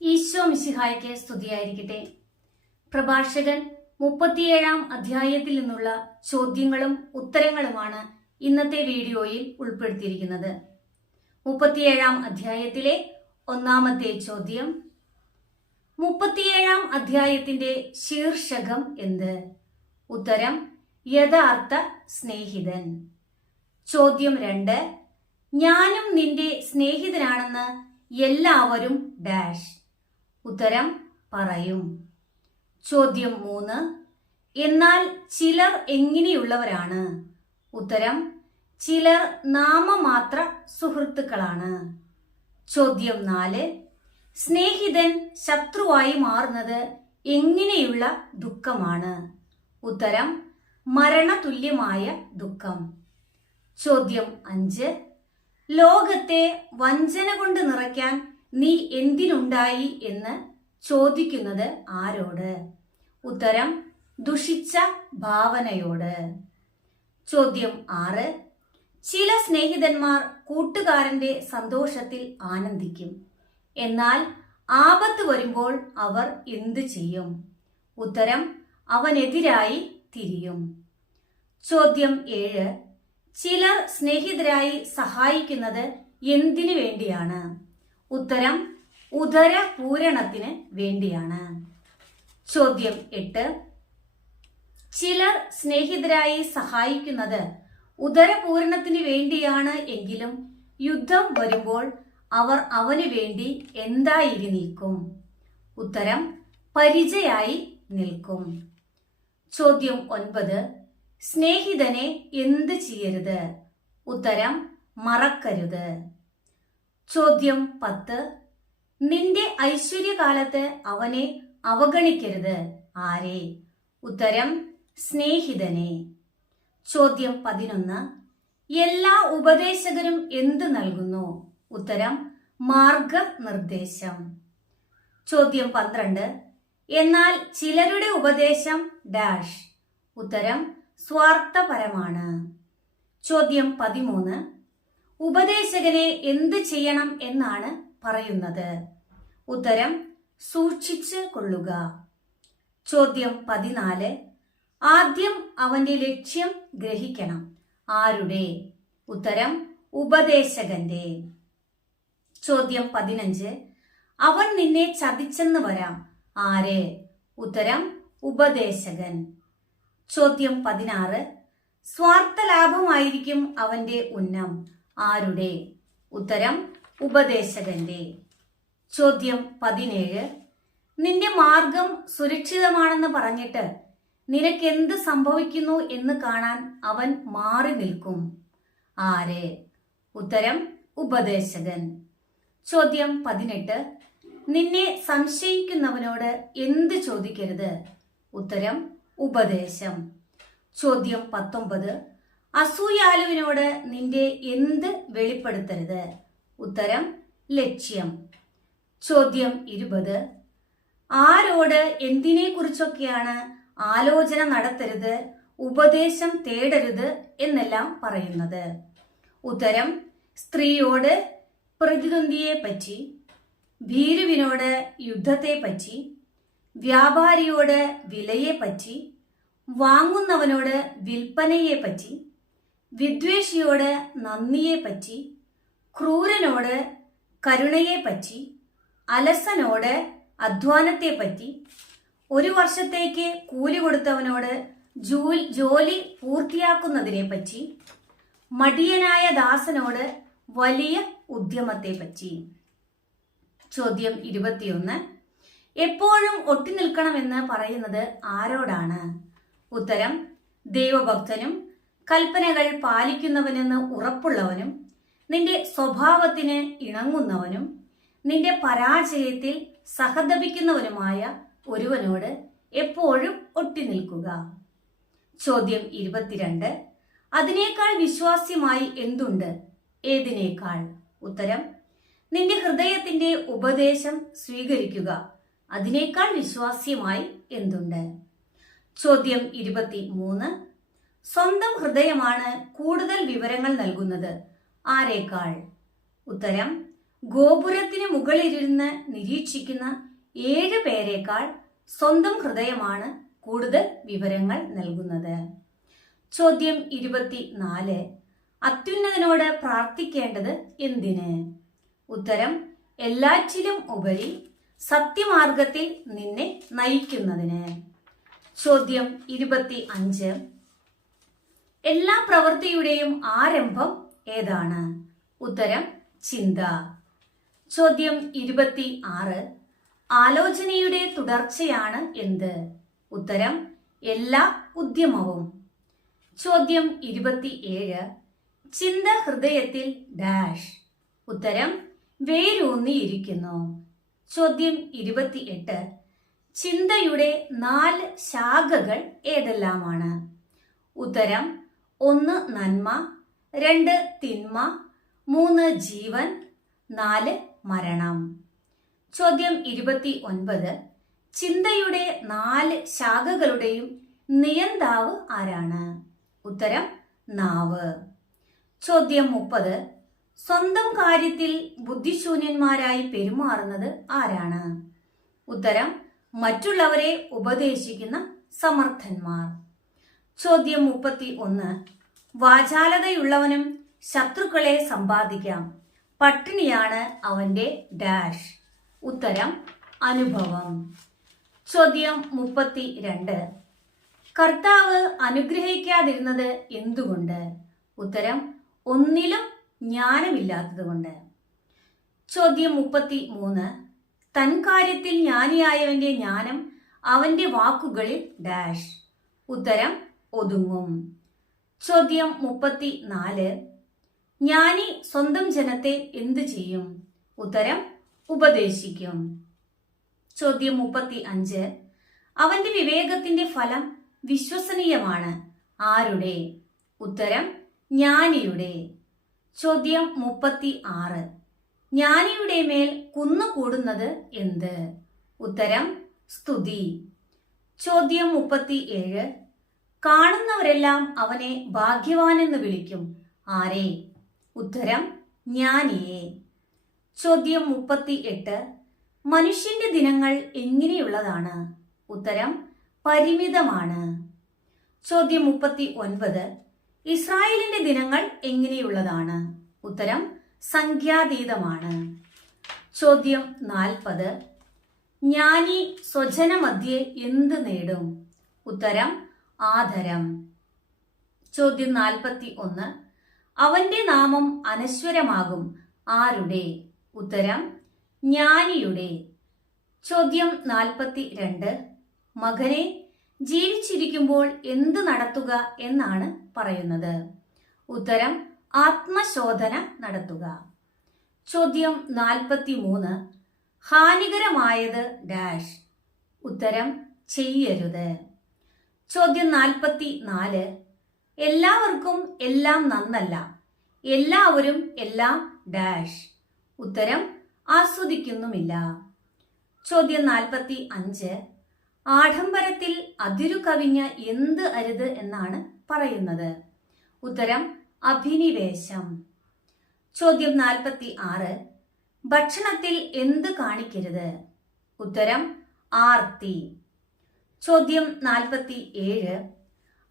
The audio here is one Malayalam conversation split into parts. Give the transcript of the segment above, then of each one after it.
ഈശോ മിശിഹായ്ക്ക് സ്തുതിയായിരിക്കട്ടെ. പ്രഭാഷകൻ 37 അധ്യായത്തിൽ നിന്നുള്ള ചോദ്യങ്ങളും ഉത്തരങ്ങളുമാണ് ഇന്നത്തെ വീഡിയോയിൽ ഉൾപ്പെടുത്തിയിരിക്കുന്നത്. 37 അധ്യായത്തിലെ ഒന്നാമത്തെ ചോദ്യം: 37 അധ്യായത്തിന്റെ ശീർഷകം എന്ത്? ഉത്തരം: യഥാർത്ഥ സ്നേഹിതൻ. ചോദ്യം 2: ഞാനും നിന്റെ സ്നേഹിതനാണെന്ന് എല്ലാവരും ഡാഷ്. ഉത്തരം പറയും. ചോദ്യം 3: എന്നാൽ ചിലർ എങ്ങനെയുള്ളവരാണ്? ഉത്തരം: ചിലർ നാമമാത്ര സുഹൃത്തുക്കളാണ്. ചോദ്യം 4: സ്നേഹിതൻ ശത്രുവായി മാറുന്നത് എങ്ങനെയുള്ള ദുഃഖമാണ്? ഉത്തരം: മരണതുല്യമായ ദുഃഖം. ചോദ്യം 5: ലോകത്തെ വഞ്ചന കൊണ്ട് നിറയ്ക്കാൻ നീ എന്തിനുണ്ടായി എന്ന് ചോദിക്കുന്നത് ആരോട്? ഉത്തരം: ദുഷിച്ച ഭാവനയോട്. ചോദ്യം 6: ചില സ്നേഹിതന്മാർ കൂട്ടുകാരന്റെ സന്തോഷത്തിൽ ആനന്ദിക്കും, എന്നാൽ ആപത്ത് വരുമ്പോൾ അവർ എന്തു ചെയ്യും? ഉത്തരം: അവനെതിരായി തിരിയും. ചോദ്യം 7: ചിലർ സ്നേഹിതരായി സഹായിക്കുന്നത് എന്തിനു വേണ്ടിയാണ്? ഉത്തരം: ഉദരപൂരണത്തിന് വേണ്ടിയാണ്. ചോദ്യം 8: ചിലർ സ്നേഹിതരായി സഹായിക്കുന്നത് ഉദരപൂരണത്തിന് വേണ്ടിയാണ് എങ്കിലും യുദ്ധം വരുമ്പോൾ അവർ അവന് വേണ്ടി എന്തായി നിൽക്കും? ഉത്തരം: പരിചയായി നിൽക്കും. ചോദ്യം 9: സ്നേഹിതനെ എന്ത് ചെയ്യരുത്? ഉത്തരം: മറക്കരുത്. ചോദ്യം 10: നിന്റെ ഐശ്വര്യകാലത്ത് അവനെ അവഗണിക്കരുത്. ആരെ? ഉത്തരം: സ്നേഹിതനെ. ചോദ്യം 11: എല്ലാ ഉപദേശകരും എന്ത് നൽകുന്നു? ഉത്തരം: മാർഗനിർദ്ദേശം. ചോദ്യം 12: എന്നാൽ ചിലരുടെ ഉപദേശം ഡാഷ്. ഉത്തരം: സ്വാർത്ഥപരമാണ്. ചോദ്യം 13: ഉപദേശകനെ എന്ത് ചെയ്യണം എന്നാണ് പറയുന്നത്? ഉത്തരം: സൂക്ഷിച്ച് കൊള്ളുക. ചോദ്യം 14: ആദ്യം അവന്റെ ലക്ഷ്യം ഗ്രഹിക്കണം. ആരുടെ? ഉത്തരം: ഉപദേശകന്റെ. ചോദ്യം 15: അവൻ നിന്നെ ചതിച്ചെന്ന് വരാം. ആര്? ഉത്തരം: ഉപദേശകൻ. ചോദ്യം 16: സ്വാർത്ഥ ലാഭമായിരിക്കും അവന്റെ ഉന്നം. ആരുടെ? ഉത്തരം: ഉപദേശകന്റെ. ചോദ്യം 17: നിന്റെ മാർഗം സുരക്ഷിതമാണെന്ന് പറഞ്ഞിട്ട് നിനക്കെന്ത് സംഭവിക്കുന്നു എന്ന് കാണാൻ അവൻ മാറി നിൽക്കും. ആര്? ഉത്തരം: ഉപദേശകൻ. ചോദ്യം 18: നിന്നെ സംശയിക്കുന്നവനോട് എന്ത് ചോദിക്കരുത്? ഉത്തരം: ഉപദേശം. ചോദ്യം 19: അസൂയാലുവിനോട് നിന്റെ എന്ത് വെളിപ്പെടുത്തരുത്? ഉത്തരം: ലക്ഷ്യം. ചോദ്യം 20: ആരോട് എന്തിനെ കുറിച്ചൊക്കെയാണ് ആലോചന നടത്തരുത്, ഉപദേശം തേടരുത് എന്നെല്ലാം പറയുന്നത്? ഉത്തരം: സ്ത്രീയോട് പ്രതിദ്വന്ദിയെ പറ്റി, ഭീരുവിനോട് യുദ്ധത്തെ പറ്റി, വ്യാപാരിയോട് വിലയെ പറ്റി, വാങ്ങുന്നവനോട് വിൽപ്പനയെ പറ്റി, വിദ്വേഷിയോട് നന്ദിയെ പറ്റി, ക്രൂരനോട് കരുണയെ പറ്റി, അലസനോട് അധ്വാനത്തെ പറ്റി, ഒരു വർഷത്തേക്ക് കൂലി കൊടുത്തവനോട് ജോലി പൂർത്തിയാക്കുന്നതിനെ പറ്റി, മടിയനായ ദാസനോട് വലിയ ഉദ്യമത്തെ പറ്റി. ചോദ്യം 21: എപ്പോഴും ഒട്ടി നിൽക്കണമെന്ന് പറയുന്നത് ആരോടാണ്? ഉത്തരം: ദൈവഭക്തനും കൽപ്പനകൾ പാലിക്കുന്നവനെന്ന് ഉറപ്പുള്ളവനും നിന്റെ സ്വഭാവത്തിന് ഇണങ്ങുന്നവനും നിന്റെ പരാജയത്തിൽ സഹതപിക്കുന്നവനുമായ ഒരുവനോട് എപ്പോഴും ഒട്ടി നിൽക്കുക. ചോദ്യം 22: അതിനേക്കാൾ വിശ്വാസ്യമായി എന്തുണ്ട്? ഏതിനേക്കാൾ? ഉത്തരം: നിന്റെ ഹൃദയത്തിന്റെ ഉപദേശം സ്വീകരിക്കുക. അതിനേക്കാൾ വിശ്വാസ്യമായി എന്തുണ്ട്? ചോദ്യം 23: സ്വന്തം ഹൃദയമാണ് കൂടുതൽ വിവരങ്ങൾ നൽകുന്നത്. ആരേക്കാൾ? ഉത്തരം: ഗോപുരത്തിന് മുകളിലിരുന്ന് നിരീക്ഷിക്കുന്ന 7 പേരെക്കാൾ സ്വന്തം ഹൃദയമാണ് കൂടുതൽ വിവരങ്ങൾ നൽകുന്നത്. ചോദ്യം 24. അത്യുന്നതനോട് പ്രാർത്ഥിക്കേണ്ടത് എന്തിന്? ഉത്തരം എല്ലാറ്റിലും ഉപരി സത്യമാർഗത്തിൽ നിന്നെ നയിക്കുന്നതിന്. ചോദ്യം 25. എല്ലാ പ്രവൃത്തിയുടെയും ആരംഭം ഏതാണ്? ഉത്തരം ചിന്ത. ചോദ്യം 26. ആലോചനയുടെ തുടർച്ചയാണ് എന്ത്? ഉത്തരം എല്ലാ ഉദ്യമവും. ചോദ്യം 27. ചിന്ത ഹൃദയത്തിൽ ഡാഷ്. ഉത്തരം വേരൂന്നിയിരിക്കുന്നു. ചോദ്യം 28. ചിന്തയുടെ 4 ശാഖകൾ ഏതെല്ലാമാണ്? ഉത്തരം 1 നന്മ, 2 തിന്മ, 3 ജീവൻ, 4 മരണം. ചോദ്യം 29. ചിന്തയുടെ 4 ശാഖകളുടെയും നിയന്താവ് ആരാണ്? ഉത്തരം നാവ്. ചോദ്യം 30. സ്വന്തം കാര്യത്തിൽ ബുദ്ധിശൂന്യന്മാരായി പെരുമാറുന്നത് ആരാണ്? ഉത്തരം മറ്റുള്ളവരെ ഉപദേശിക്കുന്ന സമർത്ഥന്മാർ. ചോദ്യം 31. വാചാലതയുള്ളവനും ശത്രുക്കളെ സമ്പാദിക്കാം, പട്ടിണിയാണ് അവന്റെ ഡാഷ്. ഉത്തരം അനുഭവം. ചോദ്യം 32. കർത്താവ് അനുഗ്രഹിക്കാതിരുന്നത് എന്തുകൊണ്ട്? ഉത്തരം ഒന്നിലും ജ്ഞാനമില്ലാത്തതുകൊണ്ട്. ചോദ്യം 33. തൻ കാര്യത്തിൽ ജ്ഞാനിയായവന്റെ ജ്ഞാനം അവന്റെ വാക്കുകളിൽ ഡാഷ്. ഉത്തരം ഒതുങ്ങും. ചോദ്യം 34. ജ്ഞാനി സ്വന്തം ജനത്തെ എന്തു ചെയ്യും? ഉത്തരം ഉപദേശിക്കും. ചോദ്യം 35. അവന്റെ വിവേകത്തിന്റെ ഫലം വിശ്വസനീയമാണ്, ആരുടെ? ഉത്തരം ജ്ഞാനിയുടെ. ചോദ്യം 36. ജ്ഞാനിയുടെ മേൽ കുന്നുകൂടുന്നത് എന്ത്? ഉത്തരം സ്തുതി. ചോദ്യം 37. കാണുന്നവരെല്ലാം അവനെ ഭാഗ്യവാനെന്ന് വിളിക്കും, ആരെ? ഉത്തരം ജ്ഞാനിയെ. ചോദ്യം 38. മനുഷ്യന്റെ ദിനങ്ങൾ എങ്ങനെയുള്ളതാണ്? ഉത്തരം പരിമിതമാണ്. ചോദ്യം 39. ഇസ്രായേലിന്റെ ദിനങ്ങൾ എങ്ങനെയുള്ളതാണ്? ഉത്തരം സംഖ്യാതീതമാണ്. ചോദ്യം 40. ജ്ഞാനി സ്വജനമധ്യേ എന്ത് നേടും? ഉത്തരം ആദരം. ചോദ്യം 41. അവന്റെ നാമം അനശ്വരമാകും, ആരുടെ? ഉത്തരം ജ്ഞാനിയുടെ. ചോദ്യം 42. മകനെ, ജീവിച്ചിരിക്കുമ്പോൾ എന്ത് നടത്തുക എന്നാണ് പറയുന്നത്? ഉത്തരം ആത്മശോധന നടത്തുക. ചോദ്യം 43. ഹാനികരമായത് ഡാഷ്. ഉത്തരം ചെയ്യരുത്. ചോദ്യം 44. എല്ലാവർക്കും എല്ലാം നന്നല്ല, എല്ലാവരും എല്ലാം ഡാഷ്. ഉത്തരം ആസ്വദിക്കുന്നുമില്ല. ചോദ്യം 45. ആഡംബരത്തിൽ അതിരു കവിഞ്ഞ എന്ത് അരുത് എന്നാണ് പറയുന്നത്? ഉത്തരം അഭിനിവേശം. ചോദ്യം 46. ഭക്ഷണത്തിൽ എന്ത് കാണിക്കരുത്? ഉത്തരം ആർത്തി. ചോദ്യം 47.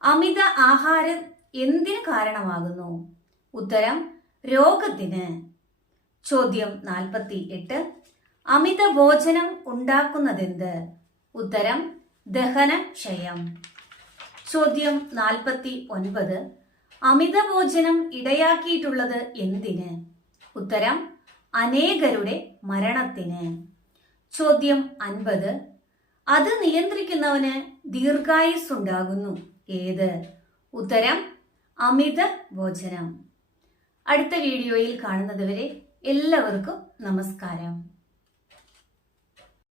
അമിത ആഹാരം എന്തിന് കാരണമാകുന്നു? ഉത്തരം രോഗത്തിന്. ചോദ്യം 48. അമിത ഭോജനം ഉണ്ടാക്കുന്നതെന്ത്? ഉത്തരം ദഹനക്ഷയം. ചോദ്യം 49. അമിത ഭോജനം ഇടയാക്കിയിട്ടുള്ളത് എന്തിന്? ഉത്തരം അനേകരുടെ മരണത്തിന്. ചോദ്യം 50. അത് നിയന്ത്രിക്കുന്നവന് ദീർഘായുസ്സുണ്ടാകുന്നു, ഏത്? ഉത്തരം അമിത ഭോജനം. അടുത്ത വീഡിയോയിൽ കാണുന്നതുവരെ എല്ലാവർക്കും നമസ്കാരം.